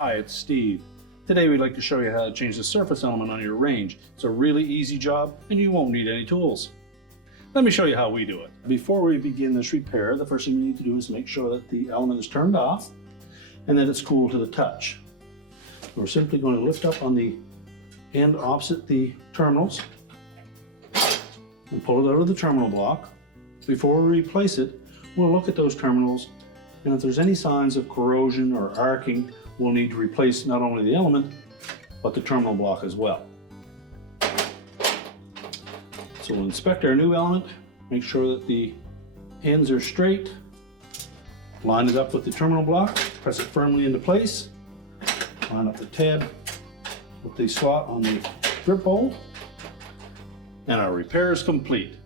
Hi, it's Steve. Today we'd like to show you how to change the surface element on your range. It's a really easy job and you won't need any tools. Let me show you how we do it. Before we begin this repair, the first thing we need to do is make sure that the element is turned off and that it's cool to the touch. We're simply going to lift up on the end opposite the terminals and pull it out of the terminal block. Before we replace it, we'll look at those terminals, and if there's any signs of corrosion or arcing, we'll need to replace not only the element, but the terminal block as well. So we'll inspect our new element, make sure that the ends are straight, line it up with the terminal block, press it firmly into place, line up the tab with the slot on the grip bolt, and our repair is complete.